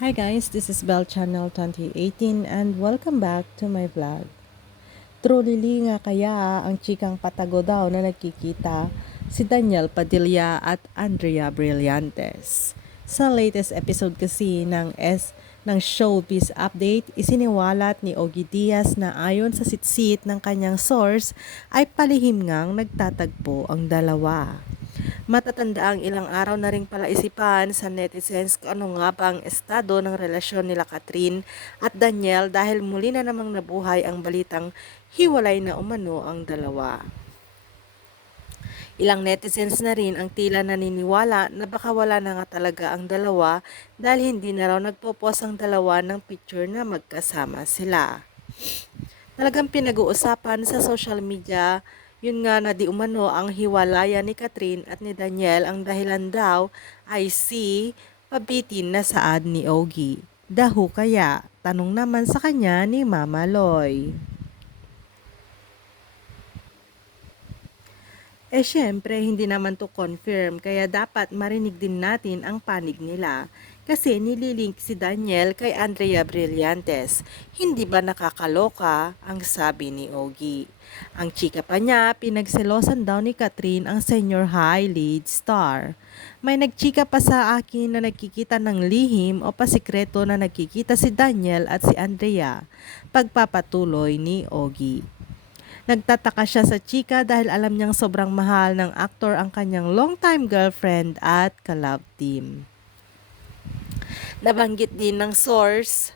Hi guys, this is Bell Channel 2018 and welcome back to my vlog. Truly nga kaya ang chikang patago daw na nagkikita si Daniel Padilla at Andrea Brillantes. Sa latest episode kasi ng Showbiz Update, isiniwalat ni Ogie Diaz na ayon sa sitsit ng kanyang source ay palihim ngang nagtatagpo ang dalawa. Matatanda ang ilang araw na ring palaisipan sa netizens kung ano nga ba ang estado ng relasyon nila Catherine at Daniel dahil muli na namang nabuhay ang balitang hiwalay na umano ang dalawa. Ilang netizens na rin ang tila naniniwala na baka wala na nga talaga ang dalawa dahil hindi na raw nagpo-post ang dalawa ng picture na magkasama sila. Talagang pinag-uusapan sa social media, yun nga na di umano ang hiwalayan ni Catherine at ni Daniel ang dahilan daw ay si pabitin na saad ni Ogie. Daho kaya? Tanong naman sa kanya ni Mama Loy. Syempre, hindi naman to confirm, kaya dapat marinig din natin ang panig nila. Kasi nililink si Daniel kay Andrea Brillantes. Hindi ba nakakaloka ang sabi ni Ogie? Ang chika pa niya, pinagselosan daw ni Catherine ang senior high lead star. May nagchika pa sa akin na nagkikita ng lihim o pasikreto na nagkikita si Daniel at si Andrea. Pagpapatuloy ni Ogie. Nagtataka siya sa chika dahil alam niyang sobrang mahal ng aktor ang kanyang longtime girlfriend at ka-love team. Nabanggit din ng source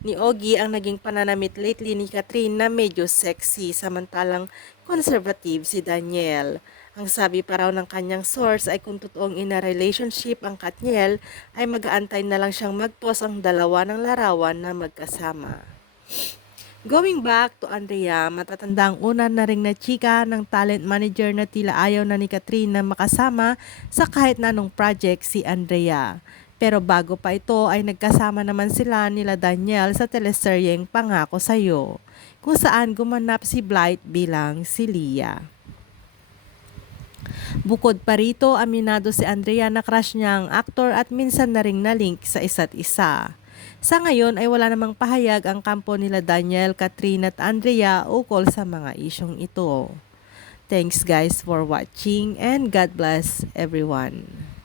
ni Ogie ang naging pananamit lately ni Catherine na medyo sexy samantalang conservative si Daniel. Ang sabi pa raw ng kanyang source ay kung totoong in a relationship ang Katniel ay mag-aantay na lang siyang mag-post ang dalawa ng larawan na magkasama. Going back to Andrea, matatanda ang una na ring na chika ng talent manager na tila ayaw na ni Catherine na makasama sa kahit na anong project si Andrea. Pero bago pa ito ay nagkasama naman sila nila Daniel sa teleseryeng Pangako Sa'yo, kung saan gumanap si Blight bilang si Leah. Bukod pa rito, aminado si Andrea na crush niya ang aktor at minsan na ring na-link sa isa't isa. Sa ngayon ay wala namang pahayag ang kampo nila Daniel, Catherine at Andrea ukol sa mga isyong ito. Thanks guys for watching and God bless everyone.